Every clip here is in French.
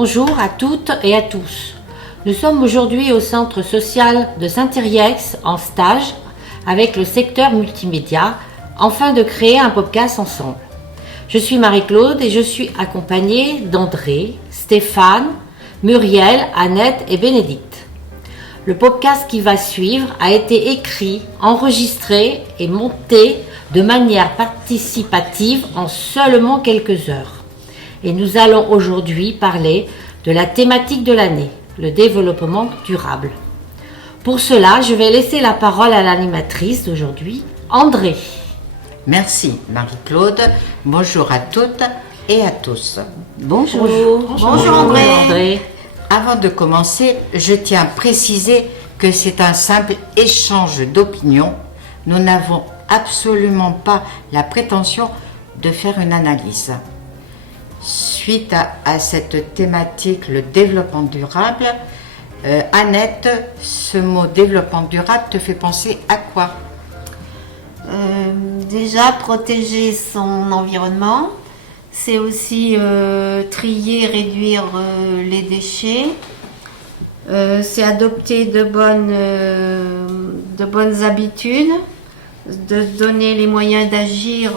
Bonjour à toutes et à tous. Nous sommes aujourd'hui au centre social de Saint-Iriex en stage avec le secteur multimédia afin de créer un podcast ensemble. Je suis Marie-Claude et je suis accompagnée d'André, Stéphane, Muriel, Annette et Bénédicte. Le podcast qui va suivre a été écrit, enregistré et monté de manière participative en seulement quelques heures. Et nous allons aujourd'hui parler de la thématique de l'année, le développement durable. Pour cela, je vais laisser la parole à l'animatrice d'aujourd'hui, André. Merci Marie-Claude. Bonjour à toutes et à tous. Bonjour. Bonjour André. Avant de commencer, je tiens à préciser que c'est un simple échange d'opinions. Nous n'avons absolument pas la prétention de faire une analyse. Suite à cette thématique, le développement durable, Annette, ce mot développement durable te fait penser à quoi? Déjà, protéger son environnement, c'est aussi trier, réduire les déchets, c'est adopter de bonnes habitudes, de donner les moyens d'agir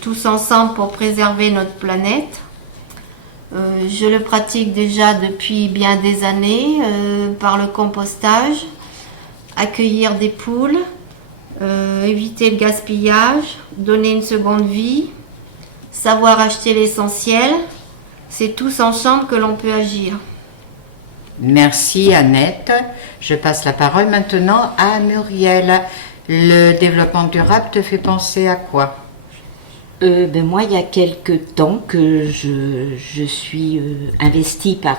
tous ensemble pour préserver notre planète. Je le pratique déjà depuis bien des années par le compostage, accueillir des poules, éviter le gaspillage, donner une seconde vie, savoir acheter l'essentiel. C'est tous ensemble que l'on peut agir. Merci Annette. Je passe la parole maintenant à Muriel. Le développement durable te fait penser à quoi? Moi, il y a quelque temps que je suis investie par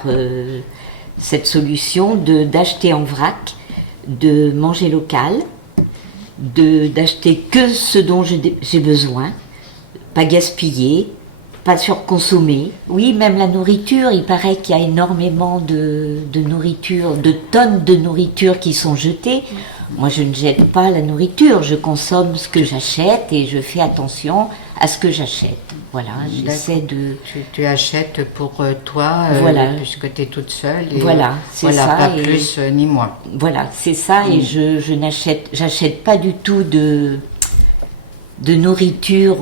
cette solution d'acheter en vrac, de manger local, d'acheter que ce dont j'ai besoin, pas gaspiller, pas surconsommer. Oui, même la nourriture, il paraît qu'il y a énormément de nourriture, de tonnes de nourriture qui sont jetées. Moi, je ne jette pas la nourriture, je consomme ce que j'achète et je fais attention à ce que j'achète. Voilà, j'essaie de... Tu achètes pour toi, voilà. Puisque tu es toute seule. Et voilà, c'est ça. Pas plus ni moins. Voilà, c'est ça. Et j'achète pas du tout de nourriture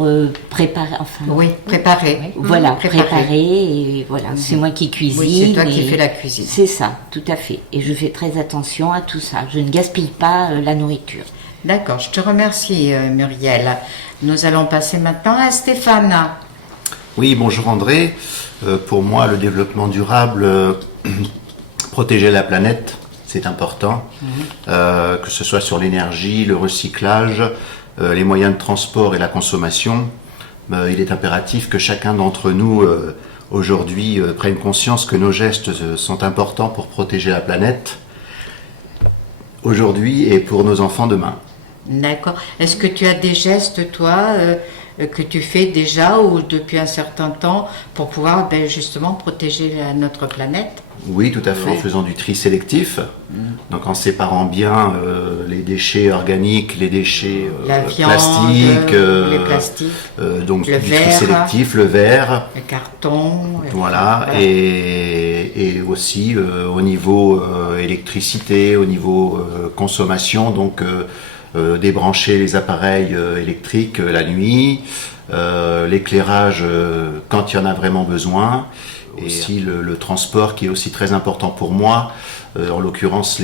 préparée. Enfin, oui, préparée. Voilà, préparée. Et voilà, c'est moi qui cuisine. Oui, c'est toi qui fais la cuisine. C'est ça, tout à fait. Et je fais très attention à tout ça. Je ne gaspille pas la nourriture. D'accord, je te remercie Muriel. Nous allons passer maintenant à Stéphane. Oui, bonjour André. Pour moi, le développement durable, protéger la planète, c'est important. Que ce soit sur l'énergie, le recyclage, les moyens de transport et la consommation. Il est impératif que chacun d'entre nous, aujourd'hui, prenne conscience que nos gestes sont importants pour protéger la planète, aujourd'hui et pour nos enfants demain. D'accord. Est-ce que tu as des gestes, toi, que tu fais déjà ou depuis un certain temps pour pouvoir justement protéger notre planète? Oui, tout à fait, en faisant du tri sélectif, donc en séparant bien les déchets organiques, les déchets la viande, plastiques, les plastiques, donc le du verre, tri sélectif, le verre, le carton, voilà. Et aussi au niveau électricité, au niveau consommation, donc débrancher les appareils électriques la nuit, l'éclairage quand il y en a vraiment besoin. Et aussi le transport qui est aussi très important pour moi, en l'occurrence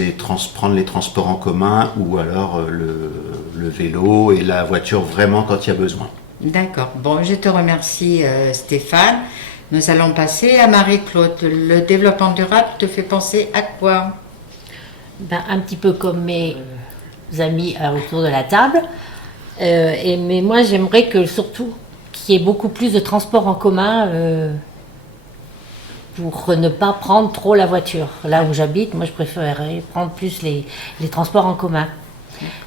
prendre les transports en commun ou alors le vélo et la voiture vraiment quand il y a besoin. D'accord, bon je te remercie Stéphane. Nous allons passer à Marie-Claude. Le développement durable te fait penser à quoi? Un petit peu comme mes amis autour de la table, mais moi j'aimerais que surtout qu'il y ait beaucoup plus de transports en commun pour ne pas prendre trop la voiture. Là où j'habite, moi je préférerais prendre plus les transports en commun.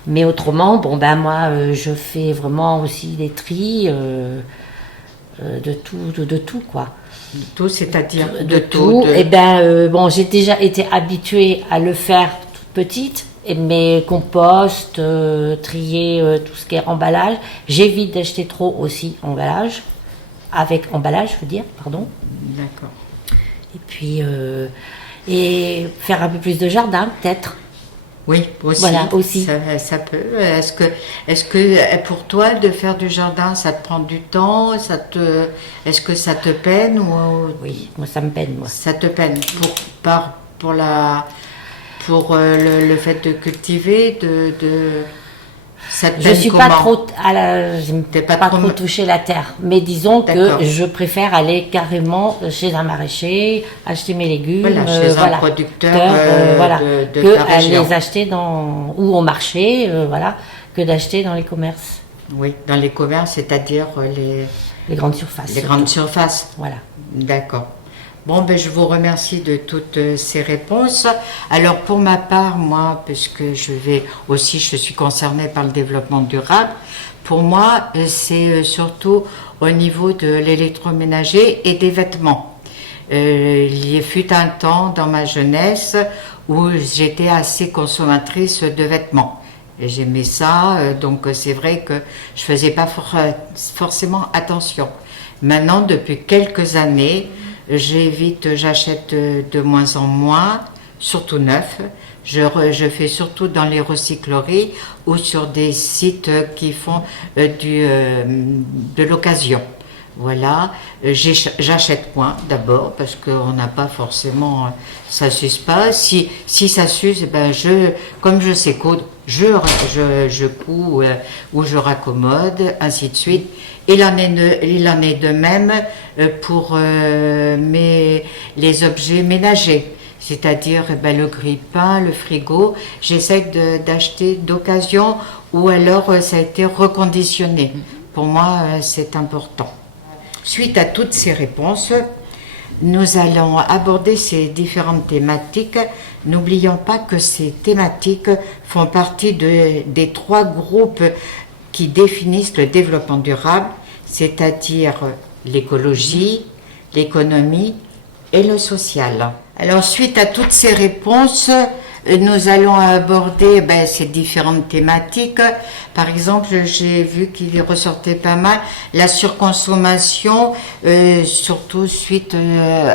Mais autrement, moi je fais vraiment aussi des tris de tout quoi. De tout, c'est-à-dire de tout. J'ai déjà été habituée à le faire toute petite. Mais compost, trier tout ce qui est emballage. J'évite d'acheter trop aussi avec emballage, je veux dire, pardon. D'accord. Et puis et faire un peu plus de jardin peut-être. Oui, aussi. Voilà, aussi. Ça peut. Est-ce que pour toi de faire du jardin, ça te prend du temps, est-ce que ça te peine ou Oui, moi ça me peine, moi. ça te peine pour le fait de cultiver, ça te Je peine suis comment? pas trop j'aime T'es pas, pas trop trop- toucher la terre, mais disons D'accord. que je préfère aller carrément chez un maraîcher, acheter mes légumes, Voilà, chez un producteur, voilà, de que ta à région. les acheter ou au marché, voilà, que d'acheter dans les commerces, Oui, dans les commerces, c'est-à-dire les grandes surfaces. les grandes surfaces. Voilà. D'accord. Bon, ben, je vous remercie de toutes ces réponses. Alors, pour ma part, moi, puisque je suis concernée par le développement durable, pour moi, c'est surtout au niveau de l'électroménager et des vêtements. Il y fut un temps dans ma jeunesse où j'étais assez consommatrice de vêtements. Et j'aimais ça, donc c'est vrai que je faisais pas forcément attention. Maintenant, depuis quelques années, j'achète de moins en moins, surtout neuf. Je fais surtout dans les recycleries ou sur des sites qui font de l'occasion. Voilà, j'achète moins d'abord parce qu'on n'a pas forcément, ça s'use pas. Si ça s'use, ben comme je sais coudre, je couds ou je raccommode, ainsi de suite. Il en est de même pour les objets ménagers, c'est-à-dire le grille-pain, le frigo. J'essaie d'acheter d'occasion ou alors ça a été reconditionné. Pour moi, c'est important. Suite à toutes ces réponses, nous allons aborder ces différentes thématiques. N'oublions pas que ces thématiques font partie des 3 groupes qui définissent le développement durable, c'est-à-dire l'écologie, l'économie et le social. Alors, suite à toutes ces réponses, nous allons aborder ces différentes thématiques. Par exemple, j'ai vu qu'il ressortait pas mal la surconsommation, surtout suite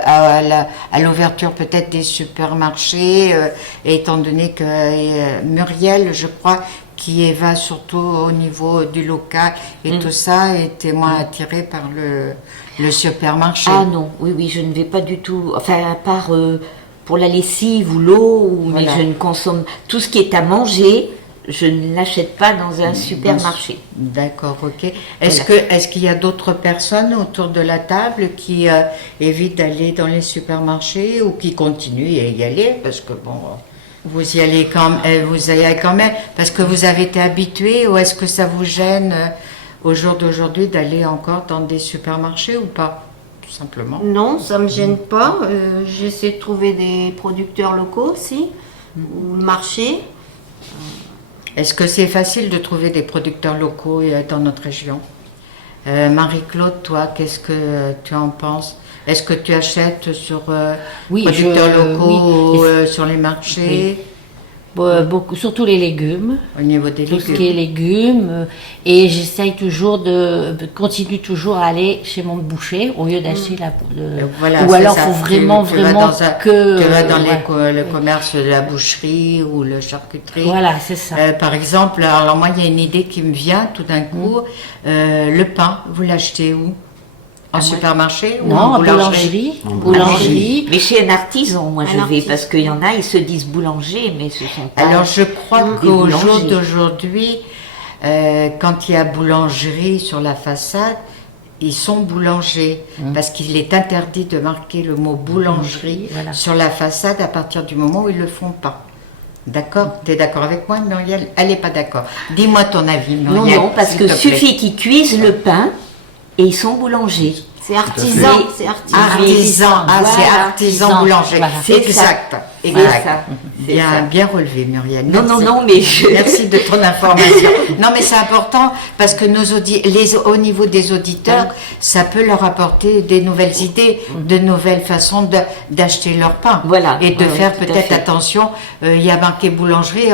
à l'ouverture peut-être des supermarchés, étant donné que Muriel, je crois, qui va surtout au niveau du local et tout ça, était moins attirée par le supermarché. Ah non, oui, je ne vais pas du tout, enfin à part pour la lessive ou l'eau, mais Voilà. je ne consomme, tout ce qui est à manger, je ne l'achète pas dans un supermarché. D'accord, ok. Est-ce qu'il y a d'autres personnes autour de la table qui évitent d'aller dans les supermarchés ou qui continuent à y aller? Parce que bon, vous y allez quand même, parce que vous avez été habitué, ou est-ce que ça vous gêne au jour d'aujourd'hui d'aller encore dans des supermarchés ou pas? Tout simplement. Non, ça me gêne pas. J'essaie de trouver des producteurs locaux aussi, ou le marché. Est-ce que c'est facile de trouver des producteurs locaux dans notre région? Marie-Claude, toi, qu'est-ce que tu en penses? Est-ce que tu achètes sur Oui, producteurs locaux oui. ou sur les marchés? Beaucoup, surtout les légumes, Au niveau des tout ce qui est légumes. légumes, et j'essaye toujours continue toujours à aller chez mon boucher au lieu d'acheter Voilà, ou c'est alors ça. faut vraiment Tu vas que tu vas dans ouais. le commerce de la boucherie ou la charcuterie. Voilà, c'est ça. Par exemple, alors moi il y a une idée qui me vient tout d'un coup. Le pain, vous l'achetez où? En supermarché ou Non, en en boulangerie? boulangerie. Mais chez un artisan, moi je vais, artisan. parce qu'il y en a, ils se disent boulanger, mais ce sont pas... Alors je crois des qu'au jour boulangers. d'aujourd'hui, quand il y a boulangerie sur la façade, ils sont boulangers, parce qu'il est interdit de marquer le mot boulangerie Voilà. sur la façade à partir du moment où ils ne le font pas. D'accord? Tu es d'accord avec moi, Muriel? Elle n'est pas d'accord. Dis-moi ton avis, Non, Muriel. non, parce s'il que te plaît. suffit qu'ils cuisent le pain et ils sont boulangers. C'est artisan, fait. c'est artisan. Artisan, c'est Voilà, artisan artisan, boulanger. voilà. C'est Exact, C'est exact. ça. C'est Bien, ça. bien relevé, Muriel. Non, Merci. non, mais je... Merci de ton information. Non, mais c'est important parce que au niveau des auditeurs, ça peut leur apporter des nouvelles idées, de nouvelles façons d'acheter leur pain. Voilà. Et de Ouais, faire tout à peut-être fait. attention. Il y a marqué boulangerie,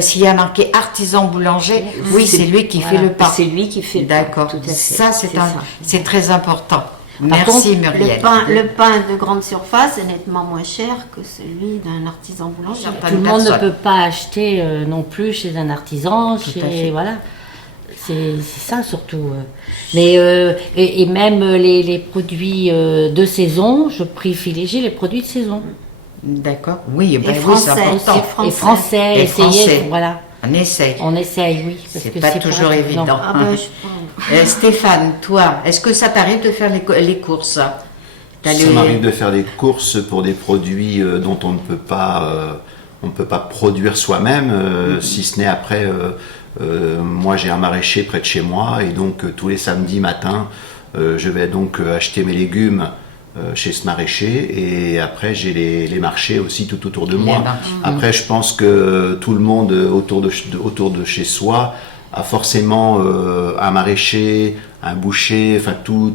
s'il y a marqué artisan boulanger, oui, c'est lui qui fait le pain. C'est lui qui fait le pain. D'accord. Tout à fait. Ça, c'est ça. très important. Merci contre, Muriel. Le pain de grande surface est nettement moins cher que celui d'un artisan boulanger. tout le monde ne peut pas acheter non plus chez un artisan, à fait. chez voilà. C'est ça surtout. Mais et même les produits de saison, je privilégie les produits de saison. D'accord. Oui, ben Et oui, c'est français, important. Et français, Et essayez, français. voilà. On essaye. On essaye, oui. parce C'est que pas pas toujours évident. non. Ah ben, je- Stéphane, toi, est-ce que ça t'arrive de faire les courses? Ça m'arrive de faire des courses pour des produits dont on ne peut pas produire soi-même, si ce n'est après. Moi, j'ai un maraîcher près de chez moi et donc tous les samedis matins, je vais donc acheter mes légumes chez ce maraîcher et après j'ai les marchés aussi tout autour de moi. Après, je pense que tout le monde autour de chez soi a forcément un maraîcher, un boucher, enfin tout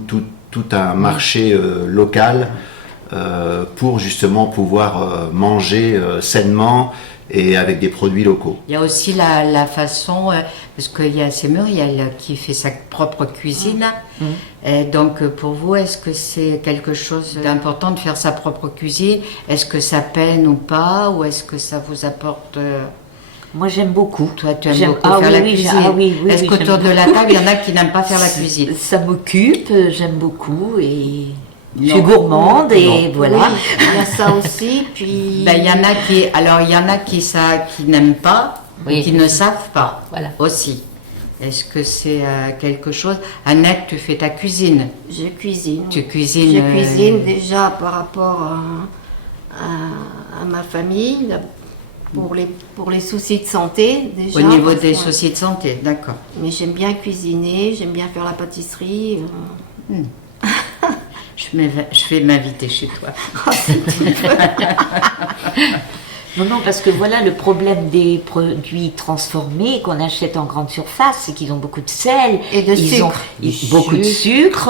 un marché local pour justement pouvoir manger sainement et avec des produits locaux. Il y a aussi la façon, parce c'est Muriel qui fait sa propre cuisine. Et donc pour vous, est-ce que c'est quelque chose d'important de faire sa propre cuisine? Est-ce que ça peine ou pas? Ou est-ce que ça vous apporte... Moi, j'aime beaucoup. Toi, tu aimes beaucoup faire la cuisine. Est-ce qu'autour de la table, il y en a qui n'aiment pas faire la cuisine? Ça m'occupe, j'aime beaucoup et je suis gourmande et voilà. Oui, il y a ça aussi. Puis Ben, il y en a qui n'aiment pas, Oui. qui ne savent pas Voilà. aussi. Est-ce que c'est quelque chose? Annette, tu fais ta cuisine. je cuisine. Tu cuisines. Je cuisine déjà par rapport à ma famille, pour les soucis de santé déjà. Au niveau parce des que- soucis de santé, d'accord. Mais j'aime bien cuisiner, j'aime bien faire la pâtisserie. Je vais m'inviter chez toi. Non, parce que voilà, le problème des produits transformés qu'on achète en grande surface, c'est qu'ils ont beaucoup de sel. Et de ils sucre. ont beaucoup de sucre,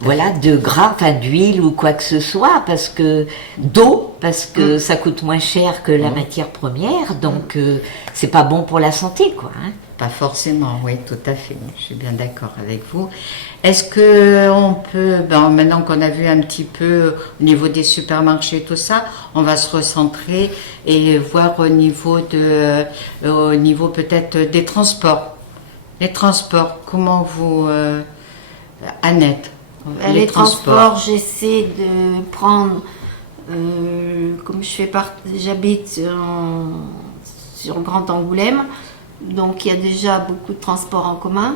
voilà, de gras, enfin d'huile ou quoi que ce soit, d'eau, parce que ça coûte moins cher que la matière première, donc c'est pas bon pour la santé, quoi. Hein. Pas forcément, oui, tout à fait. Je suis bien d'accord avec vous. Est-ce que on peut, maintenant qu'on a vu un petit peu au niveau des supermarchés, tout ça, on va se recentrer et voir au niveau peut-être des transports. Les transports, comment vous, Annette, Les transports, j'essaie de prendre, comme j'habite sur Grand Angoulême, donc il y a déjà beaucoup de transports en commun.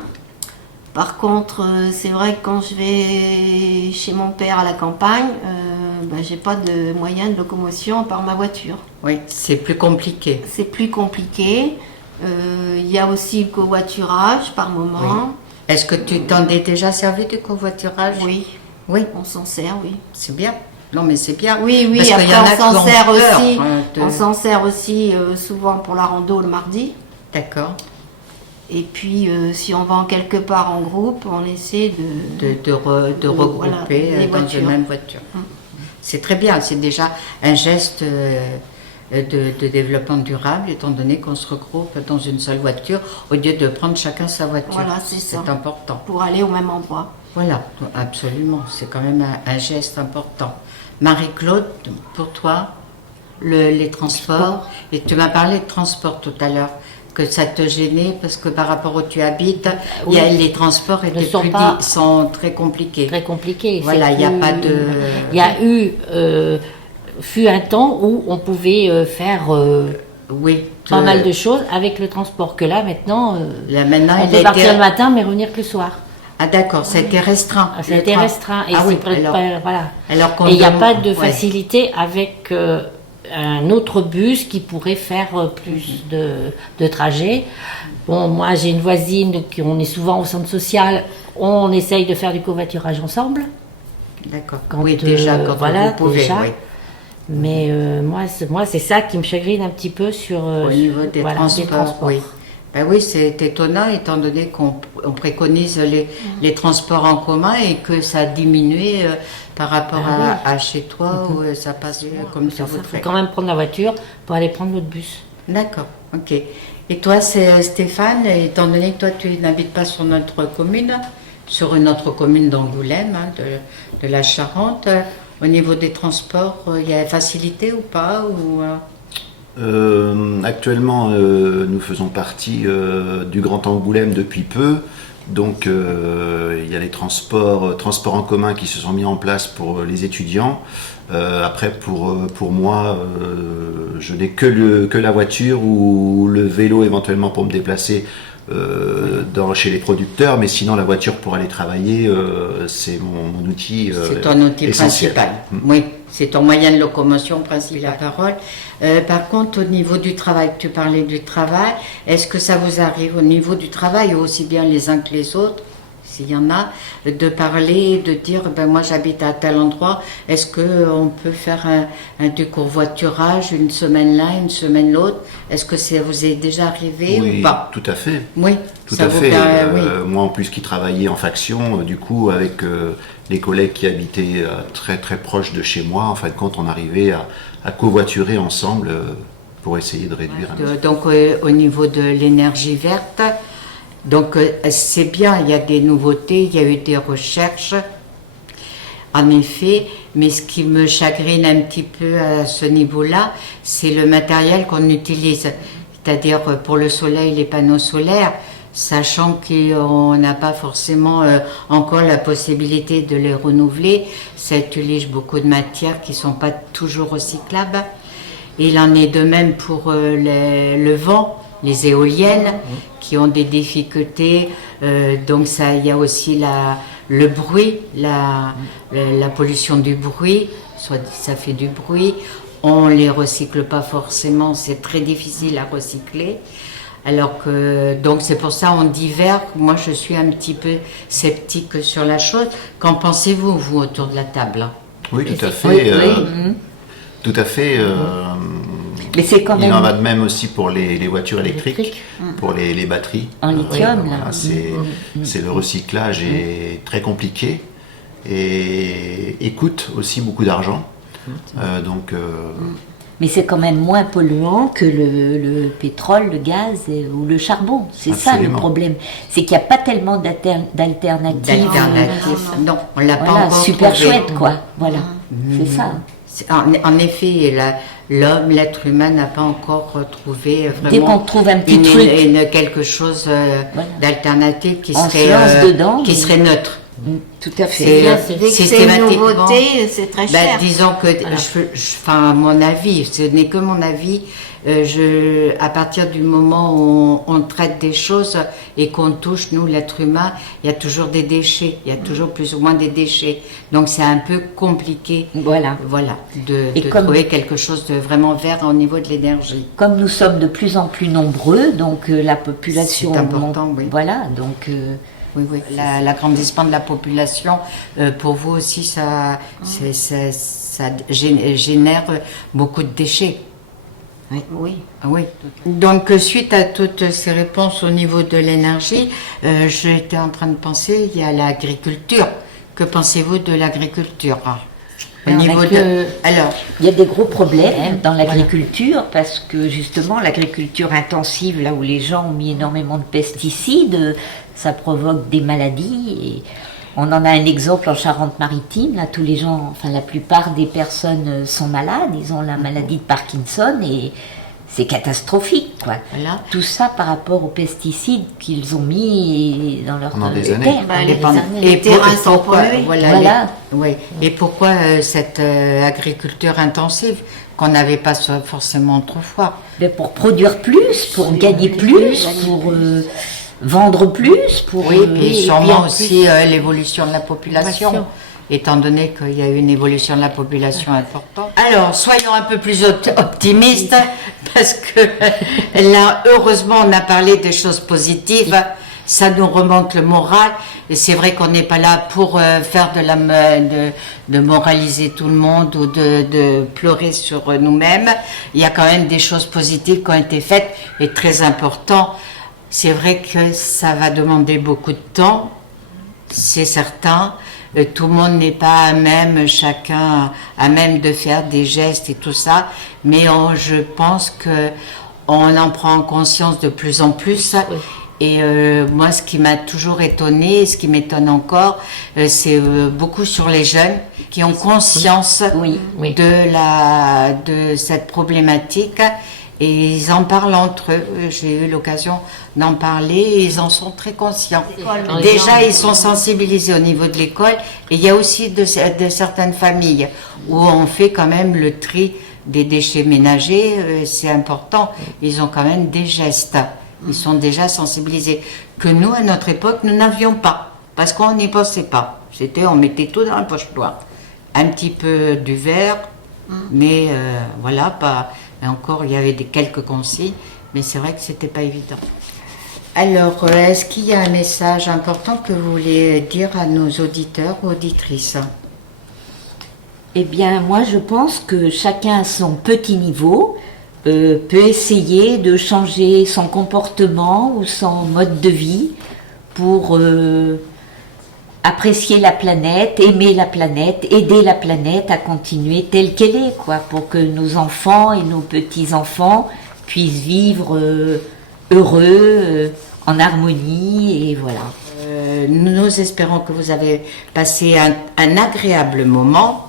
Par contre, c'est vrai que quand je vais chez mon père à la campagne, j'ai pas de moyen de locomotion par ma voiture. Oui, c'est plus compliqué. C'est plus compliqué. Il y a aussi le covoiturage par moment. Est-ce que tu t'en es déjà servi du covoiturage? Oui, Oui, on s'en sert, oui. c'est bien. Non, mais c'est bien. Oui, Parce qu'il y en a après qui on s'en ont sert peur, aussi. de- On s'en sert aussi souvent pour la rando le mardi. D'accord. Et puis si on va quelque part en groupe, on essaie De regrouper voilà, les dans voitures. une même voiture. C'est très bien, c'est déjà un geste de développement durable, étant donné qu'on se regroupe dans une seule voiture, au lieu de prendre chacun sa voiture. Voilà, c'est ça. C'est important. pour aller au même endroit. Voilà, absolument, c'est quand même un geste important. Marie-Claude, pour toi, les transports, et tu m'as parlé de transport tout à l'heure, que ça te gênait parce que par rapport où tu habites, Oui. les transports sont très compliqués. Très compliqué. Voilà, C'est il n'y a plus- pas de... Il y a fut un temps où on pouvait faire Oui. pas mal de choses avec le transport. Que là, maintenant, Là, maintenant, on il peut a partir été- le matin, mais revenir que le soir. Ah d'accord, ça a été restreint. Ça a le été train. restreint. Et Ah oui, c'est alors, voilà. alors qu'on Et il n'y a demande- pas de ouais. facilité avec un autre bus qui pourrait faire plus de trajets. Bon, moi, j'ai une voisine, on est souvent au centre social, on essaye de faire du covoiturage ensemble. D'accord. Quand, Oui, déjà, quand voilà, vous pouvez, déjà. oui. Mais moi, c'est ça qui me chagrine un petit peu sur Au niveau des voilà, transports, oui. Ben oui, c'est étonnant étant donné qu'on préconise les transports en commun et que ça a diminué par rapport à chez toi où ça passe comme ça Il faut voudrait. quand même prendre la voiture pour aller prendre notre bus. D'accord, ok. Et toi, c'est Stéphane, étant donné que toi tu n'habites pas sur notre commune, sur une autre commune d'Angoulême, hein, de la Charente. Au niveau des transports, il y a facilité ou pas ou, Actuellement, nous faisons partie du Grand Angoulême depuis peu. Donc il y a les transports en commun qui se sont mis en place pour les étudiants. Après pour moi, je n'ai que la voiture ou le vélo éventuellement pour me déplacer chez les producteurs, mais sinon la voiture pour aller travailler, c'est mon outil c'est ton outil essentiel. principal. Oui, c'est ton moyen de locomotion principal. La parole. Par contre, au niveau du travail, tu parlais du travail, est-ce que ça vous arrive au niveau du travail, aussi bien les uns que les autres, s'il y en a, de parler, de dire, ben moi j'habite à tel endroit, est-ce qu'on peut faire du covoiturage une semaine là, une semaine l'autre? Est-ce que ça vous est déjà arrivé Oui, ou pas? tout à fait. Oui, Tout ça à vous fait. oui. Moi, en plus, qui travaillais en faction, du coup, avec les collègues qui habitaient très très proches de chez moi, en fin de compte, on arrivait à covoiturer ensemble pour essayer de réduire. Donc, au niveau de l'énergie verte, donc c'est bien, il y a des nouveautés, il y a eu des recherches, en effet, mais ce qui me chagrine un petit peu à ce niveau-là, c'est le matériel qu'on utilise, c'est-à-dire pour le soleil, les panneaux solaires, sachant qu'on n'a pas forcément encore la possibilité de les renouveler, ça utilise beaucoup de matières qui ne sont pas toujours recyclables. Il en est de même pour le vent, les éoliennes qui ont des difficultés. Donc ça, il y a aussi le bruit, la pollution du bruit, soit ça fait du bruit. On ne les recycle pas forcément, c'est très difficile à recycler. Alors que, donc c'est pour ça on diverge. Moi je suis un petit peu sceptique sur la chose. Qu'en pensez-vous, vous, autour de la table? Oui, tout à fait. Oui. Tout à fait. Mais c'est quand même... Il en va de même aussi pour les voitures électriques, pour les batteries. En lithium, voilà, là. c'est le recyclage est très compliqué et coûte aussi beaucoup d'argent. Mais c'est quand même moins polluant que le pétrole, le gaz ou le charbon. C'est ça le Absolument. problème. C'est qu'il n'y a pas tellement d'alternatives. Non, on l'a pas Voilà, encore super trouvé. chouette, quoi. Voilà, c'est ça. En effet, l'homme, l'être humain n'a pas encore trouvé vraiment Dès qu'on trouve un petit truc, quelque chose Voilà. d'alternative qui On se serait lance dedans, qui mais- serait neutre. tout à fait. C'est Dès que c'est une systématiquement. nouveauté, c'est très Ben, cher. disons que, enfin, à mon avis, ce n'est que mon avis, à partir du moment où on traite des choses et qu'on touche, nous, l'être humain, il y a toujours des déchets, il y a toujours plus ou moins des déchets. Donc c'est un peu compliqué, Voilà. Et de comme- trouver quelque chose de vraiment vert au niveau de l'énergie. Comme nous sommes de plus en plus nombreux, donc la population C'est important, monte. oui. Voilà, donc Oui, oui. L'agrandissement de la population, pour vous aussi, ça génère beaucoup de déchets. Oui. Ah oui. Donc, suite à toutes ces réponses au niveau de l'énergie, j'étais en train de penser, il y a l'agriculture. Que pensez-vous de l'agriculture? Au niveau de... Alors, il y a des gros problèmes dans l'agriculture parce que justement l'agriculture intensive, là où les gens ont mis énormément de pesticides, ça provoque des maladies. Et on en a un exemple en Charente-Maritime. Là, tous les gens, enfin la plupart des personnes sont malades. Ils ont la maladie de Parkinson et c'est catastrophique, quoi. Voilà. Tout ça par rapport aux pesticides qu'ils ont mis dans leur Pendant des terre. années. Bah, Et les terrains sont pourquoi- pollués. Voilà. Oui. Et pourquoi cette agriculture intensive qu'on n'avait pas forcément autrefois? Mais pour produire plus, pour gagner plus, pour vendre plus, pour... Oui, puis et sûrement en aussi l'évolution de la population, étant donné qu'il y a eu une évolution de la population importante. Alors, soyons un peu plus optimistes, parce que là, heureusement, on a parlé des choses positives, ça nous remonte le moral, et c'est vrai qu'on n'est pas là pour faire de moraliser tout le monde ou de pleurer sur nous-mêmes. Il y a quand même des choses positives qui ont été faites, et très important. C'est vrai que ça va demander beaucoup de temps, c'est certain. Tout le monde n'est pas à même, chacun à même de faire des gestes et tout ça, mais je pense que on en prend conscience de plus en plus Et moi, ce qui m'a toujours étonnée, et ce qui m'étonne encore, c'est beaucoup sur les jeunes qui ont conscience Oui. de cette problématique. Et ils en parlent entre eux. J'ai eu l'occasion d'en parler et ils en sont très conscients. Déjà, ils sont sensibilisés au niveau de l'école. Et il y a aussi de certaines familles où on fait quand même le tri des déchets ménagers. C'est important. Ils ont quand même des gestes. Ils sont déjà sensibilisés. Que nous, à notre époque, nous n'avions pas. Parce qu'on n'y pensait pas. On mettait tout dans la poche noire. Un petit peu du verre, mais voilà, pas... Et encore, il y avait quelques consignes, mais c'est vrai que c'était pas évident. Alors, est-ce qu'il y a un message important que vous voulez dire à nos auditeurs ou auditrices? Eh bien, moi, je pense que chacun à son petit niveau peut essayer de changer son comportement ou son mode de vie pour apprécier la planète, aimer la planète, aider la planète à continuer telle qu'elle est, quoi, pour que nos enfants et nos petits-enfants puissent vivre heureux, en harmonie, et voilà. Nous espérons que vous avez passé un agréable moment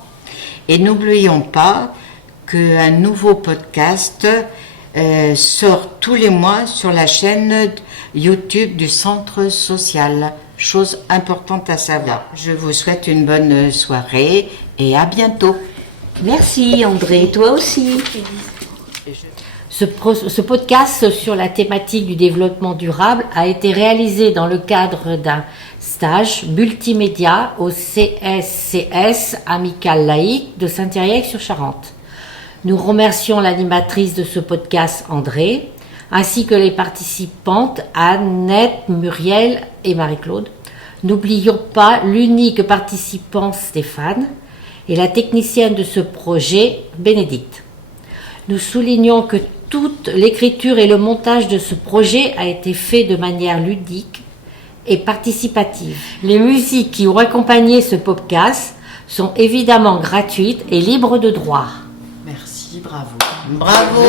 et n'oublions pas qu'un nouveau podcast sort tous les mois sur la chaîne YouTube du Centre social. Chose importante à savoir. Je vous souhaite une bonne soirée et à bientôt. Merci André, toi aussi. Ce podcast sur la thématique du développement durable a été réalisé dans le cadre d'un stage multimédia au CSCS Amical Laïque de Saint-Thiriac-sur-Charente. Nous remercions l'animatrice de ce podcast, André, ainsi que les participantes Annette, Muriel et Marie-Claude. N'oublions pas l'unique participant Stéphane et la technicienne de ce projet, Bénédicte. Nous soulignons que toute l'écriture et le montage de ce projet a été fait de manière ludique et participative. Les musiques qui ont accompagné ce podcast sont évidemment gratuites et libres de droit. Merci, bravo. Bravo.